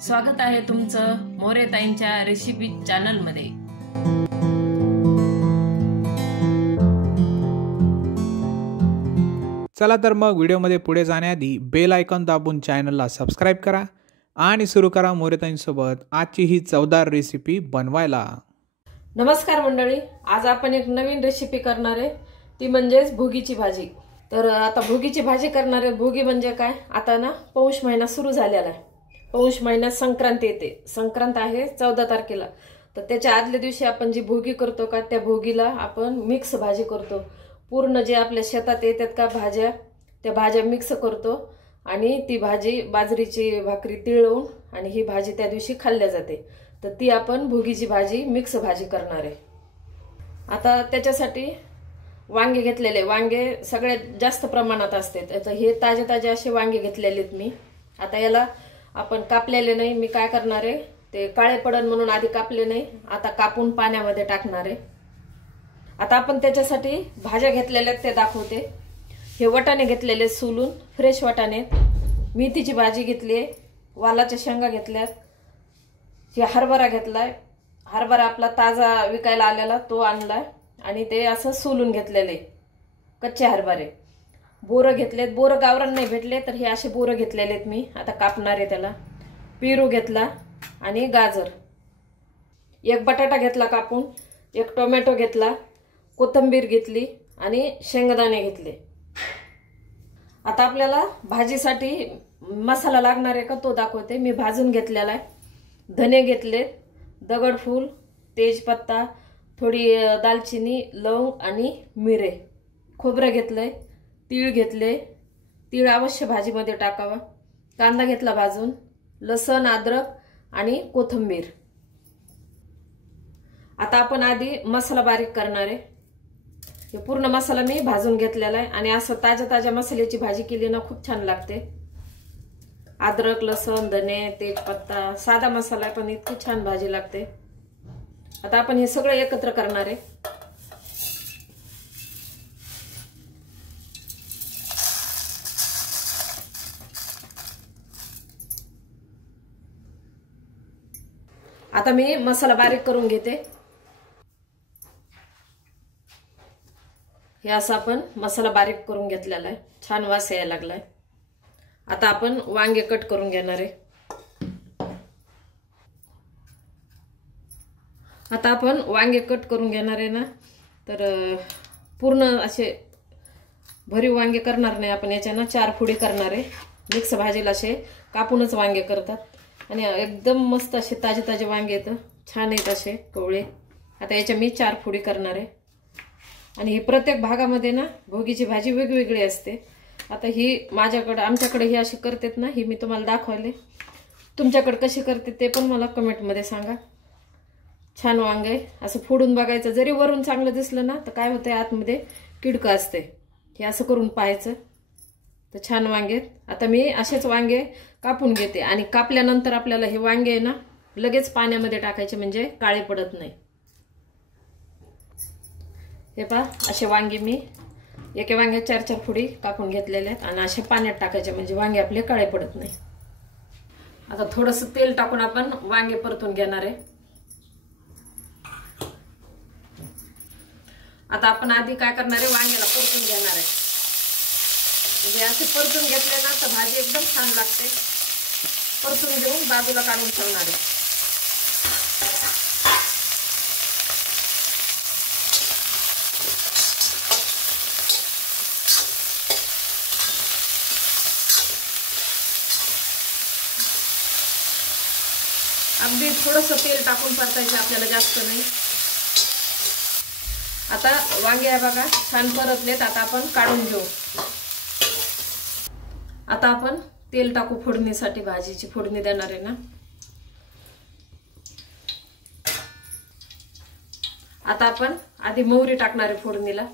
स्वागत आहे तुमचं मोरेताईंच्या रेसिपी चॅनल मध्ये। चला तर मग व्हिडिओमध्ये पुढे जाण्याआधी बेल आयकॉन दाबून चॅनलला सबस्क्राइब करा आणि सुरू करा मोरेताईंसोबत आजची ही चवदार रेसिपी बनवायला। नमस्कार मंडळी, आज आपण एक नवीन रेसिपी करणार आहे, ती म्हणजे भोगीची भाजी। तर आता भोगीची भाजी करणार आहे। भोगी म्हणजे काय, आता ना पौष महिना सुरू झालेला आहे। पौष महिन्यात संक्रांत येते, संक्रांत आहे 14 तारखेला। तर त्याच्या आदल्या दिवशी आपण जी भोगी करतो का, त्या भोगीला आपण मिक्स भाजी करतो। पूर्ण जे आपल्या शेतात येतात का भाज्या, त्या भाज्या मिक्स करतो आणि ती भाजी बाजरीची भाकरी तिळवून आणि ही भाजी त्या दिवशी खाल्ल्या जाते। तर ती आपण भोगीची भाजी मिक्स भाजी करणार आहे। आता त्याच्यासाठी वांगे घेतलेले, वांगे सगळ्यात जास्त प्रमाणात असतात। आता हे ताजे ताजे असे वांगे घेतलेले आहेत मी। आता याला आपण कापलेले नाही, मी काय करणार आहे, ते काळे पडन म्हणून आधी कापले नाही, आता कापून पाण्यामध्ये टाकणार आहे। आता आपण त्याच्यासाठी भाज्या घेतलेल्या ते दाखवते। हे वाटाणे घेतलेले सोलून, फ्रेश वाटाणे, मेथीची भाजी घेतली, वालाच्या शेंगा घेतल्यात, हे हरभरा घेतलाय, हरभरा आपला ताजा विकायला आलेला तो आणलाय आणि ते असं सोलून घेतलेले कच्चे हरभरे। बोरं घेतलेत, बोरं गावरान नाही भेटले तर हे असे बोरं घेतलेले आहेत मी, आता कापणार आहे त्याला। पेरू घेतला आणि गाजर, एक बटाटा घेतला कापून, एक टोमॅटो घेतला, कोथिंबीर घेतली आणि शेंगदाणे घेतले। आता आपल्याला भाजीसाठी मसाला लागणार आहे का तो दाखवते। मी भाजून घेतलेला आहे, धने घेतले, दगडफूल, तेजपत्ता, थोडी दालचिनी, लवंग आणि मिरे, खोबरं घेतलंय, तीळ घेतले, तीळ अवश्य भाजीमध्ये टाकावा, कांदा घेतला भाजून, लसण, अद्रक आणि कोथिंबीर। आता आपण आधी मसाला बारीक करणार आहे। हे पूर्ण मसाला मी भाजून घेतलेला आहे आणि असं ताज्या ताज्या मसाल्याची भाजी केली ना खूप छान लागते। अद्रक, लसण, धने, तेजपत्ता, साधा मसाला आहे पण इतकी छान भाजी लागते। आता आपण हे सगळं एकत्र करणार आहे। आता मी मसाला बारीक करून घेते। हे असं आपण मसाला बारीक करून घेतलेला आहे, छान वास यायला लागलाय। आता आपण वांगे कट करून घेणार आहे। आता आपण वांगे कट करून घेणार आहे ना, तर पूर्ण असे भरीव वांगे करणार नाही आपण, याच्या ना 4 फोडी करणार आहे। मिक्स भाजीला असे कापूनच वांगे करतात आणि एकदम मस्त असे ताजे ताजे वांगे येतं, छान आहेत असे कवळे। आता याच्या मी 4 फोडी करणार आहे आणि ही प्रत्येक भागामध्ये ना भोगीची भाजी वेगवेगळी असते। आता ही माझ्याकडे, आमच्याकडे ही अशी करतात ना, ही मी तुम्हाला दाखवले। तुमच्याकडे कशी करते ते पण मला कमेंटमध्ये सांगा। छान वांग आहे, असं फोडून बघायचं, जरी वरून चांगलं दिसलं ना तर काय होतंय आतमध्ये किडकं असते, हे असं करून पाहायचं। तर छान वांगे, आता मी असेच वांगे कापून घेते आणि कापल्यानंतर आपल्याला हे वांगे आहे ना लगेच पाण्यामध्ये टाकायचे म्हणजे काळे पडत नाही। हे पहा, असे वांगे मी एका वांग्यात 4-4 फोडी कापून घेतलेले आहेत आणि असे पाण्यात टाकायचे म्हणजे वांगे आपले काळे पडत नाही। आता थोडंसं तेल टाकून आपण वांगे परतून घेणार आहे। आता आपण आधी काय करणार आहे, वांग्याला परतून घेणार आहे, म्हणजे असे परतून घेतले ना तर भाजी एकदम छान लागते। परतून घेऊन बाजूला काढून ठेवणार आहे। अगदी थोडंसं तेल टाकून परतायचं आपल्याला, जास्त नाही। आता वांगे आहे बघा छान परतलेत, आता आपण काढून घेऊ। आता आपण तेल टाकू फोडणीसाठी, भाजीची फोडणी देणार आहे ना। आता आपण आधी मोहरी टाकणार आहे फोडणीला,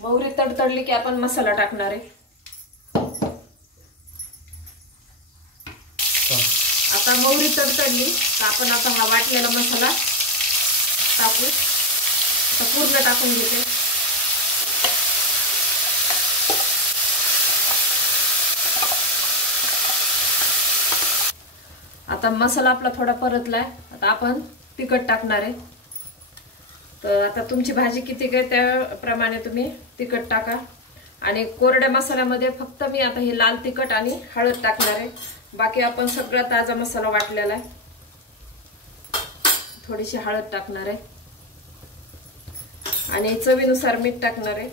मोहरी तडतडली की आपण मसाला टाकणार आहे। आता मोहरी तडतडली तर आपण आता हा वाटलेला मसाला टाकू, आता पूर्ण टाकून घेते। आता मसाला आपला थोडा परतलाय. आता आपण तिखट टाकणार आहे. तर आता तुमची भाजी किती काय त्याप्रमाणे तुम्ही तिखट टाका. आणि कोरड्या मसाल्यामध्ये फक्त मी आता हे लाल तिखट आणि हळद टाकणार आहे. बाकी आपण सगळा ताजा मसाला वाटलेला आहे. थोडीशी हळद टाकणार आहे आणि चवीनुसार मीठ टाकणार आहे.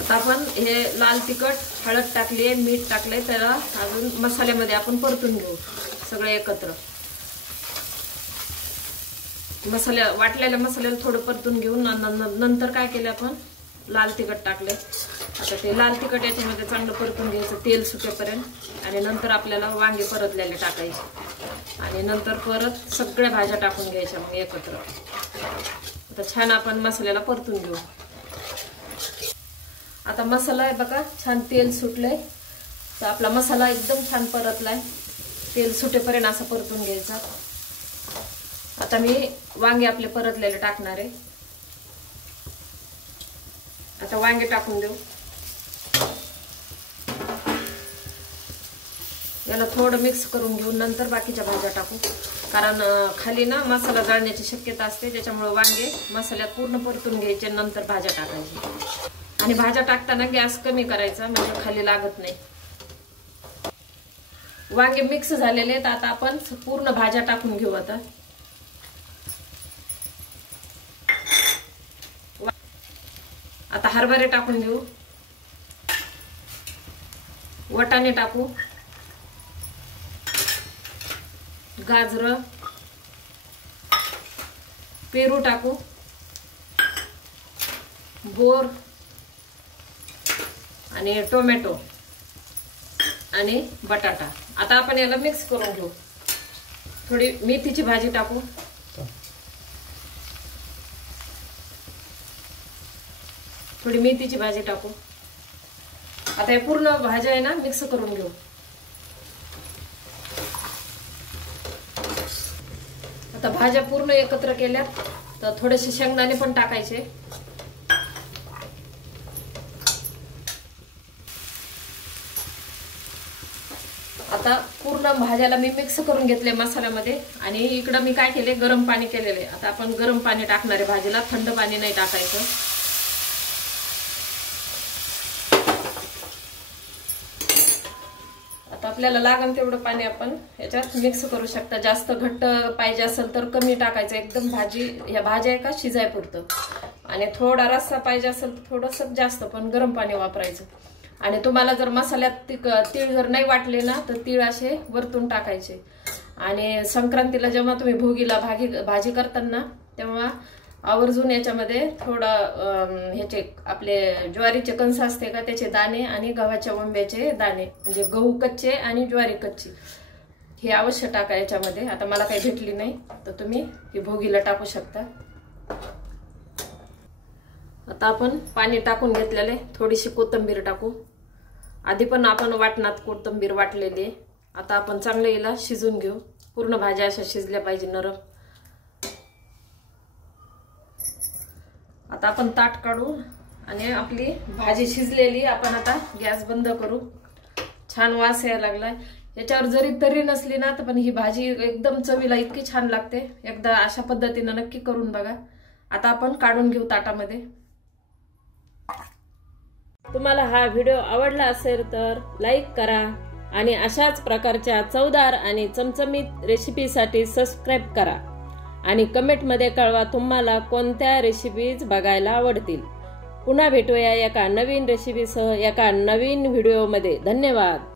आता आपण हे लाल तिखट हळद टाकली, मीठ टाकले, त्याला अजून मसाल्यामध्ये आपण परतून घेऊ सगळे एकत्र. वाटलेल्या मसाल्याला थोडं परतून घेऊन नंतर काय केलं आपण लाल तिखट टाकले. आता ते लाल तिखट याच्यामध्ये चांगलं परतून घ्यायचं तेल सुटेपर्यंत. आणि नंतर आपल्याला वांगे परतलेले टाकायचे आणि नंतर परत सगळ्या भाज्या टाकून घ्यायच्या मग एकत्र. आता छान आपण मसाल्याला परतून घेऊ. आता मसाला आहे बघा, छान तेल सुटलंय. तर आपला मसाला एकदम छान परतलाय. तेल सुटेपर्यंत असं परतून घ्यायचा. आता मी वांगे आपले परतलेले टाकणार आहे. आता वांगे टाकून देऊ. याला थोडं मिक्स करून घेऊन नंतर बाकीच्या भाज्या टाकू. कारण खाली ना मसाला जळण्याची शक्यता असते, त्याच्यामुळे वांगे मसाल्यात पूर्ण परतून घ्यायचे, नंतर भाज्या टाकायच्या. आणि भाज्या टाकताना गॅस कमी करायचा म्हणजे खाली लागत नाही. वांगे मिक्स झालेले आहेत. आता आपण पूर्ण भाज्या टाकून घेऊ. आता हरभरे टाकून घेऊ, वाटाणे टाकू, गाजर, पेरू टाकू, बोर आणि टोमॅटो आणि बटाटा. आता आपण याला मिक्स करून घेऊ. थोडी मेथीची भाजी टाकू. थोडी मेथीची भाजी टाकू. आता हे पूर्ण भाज्या आहे ना मिक्स करून घेऊ. आता भाज्या पूर्ण एकत्र केल्यात तर थोडेसे शेंगदाणे पण टाकायचे. आता पूर्ण भाज्याला मी मिक्स करून घेतले मसाल्यामध्ये. आणि इकडं मी काय केले, गरम पाणी केलेले. आता आपण गरम पाणी टाकणार आहे भाजीला, थंड पाणी नाही टाकायचं. आता आपल्याला लागेल तेवढं पाणी आपण याच्यात मिक्स करू शकता. जास्त घट्ट पाहिजे असेल तर कमी टाकायचं. एकदम ह्या भाज्या आहे का शिजाय पुरतं. आणि थोडा रस्सा पाहिजे असेल तर थोडंसं जास्त, पण गरम पाणी वापरायचं. आणि तुम्हाला जर मसाल्यात तीळ जर नाही वाटले ना तर तीळ असे वरतून टाकायचे. आणि संक्रांतीला जेव्हा तुम्ही भोगीला भाजी करताना तेव्हा आवर्जून याच्यामध्ये थोडं ह्याचे आपले ज्वारीचे कणस असते का त्याचे दाणे आणि गव्हाच्या वंब्याचे दाणे, म्हणजे गहू कच्चे आणि ज्वारी कच्ची, हे अवश्य टाका याच्यामध्ये. आता मला काही भेटली नाही तर तुम्ही ही भोगीला टाकू शकता. आता आपण पाणी टाकून घेतलेले. थोडीशी कोथिंबीर टाकू. आधी पण आपण वाटणात कोथिंबीर वाटलेली आहे. आता आपण चांगलं हिला शिजून घेऊ. पूर्ण भाज्या अशा शिजल्या पाहिजे नरम. आता आपण ताट काढू आणि आपली भाजी शिजलेली. आपण आता गॅस बंद करू. छान वास यायला लागलाय. याच्यावर जरी तरी नसली ना तर पण ही भाजी एकदम चवीला इतकी छान लागते. एकदा अशा पद्धतीने नक्की करून बघा. आता आपण काढून घेऊ ताटामध्ये. तुम्हाला हा व्हिडिओ आवडला असेल तर लाईक करा आणि अशाच प्रकारच्या चवदार आणि चमचमीत रेसिपीसाठी सबस्क्राईब करा. आणि कमेंटमध्ये कळवा तुम्हाला कोणत्या रेसिपीज बघायला आवडतील. पुन्हा भेटूया एका नवीन रेसिपीसह एका नवीन व्हिडिओमध्ये. धन्यवाद.